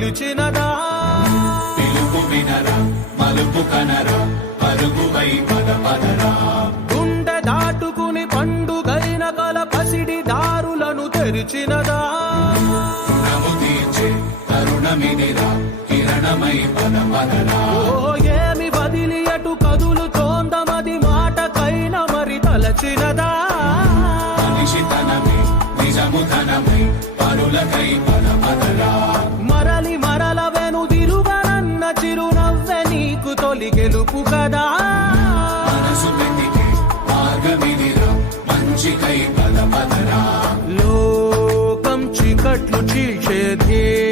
పిలిచినదా పిలుపు వినరా మలుపు కనరా పరుగువై పద పదరా గుండె దాటుకుని పండుగైన కల పసిడి దారులను తెరిచినదా రుణము తీర్చే తరుణమిదిరా కిరణమై పద పదరా ఓ ఏమి బదిలి అటు కదులుతోందమది మాటకైన మరి తలచినదా మనిషితనమే నిజము ధనమై పరులకై పద పదరా మరలి మరల వెనుదిరుగనన్న చిరునవ్వె నీకు తొలి గెలుపు కదా మనసు వెతికే మార్గమిదిరా మంచికై పద పదరా లోకం చీకట్లు చీల్చే ధ్యేయం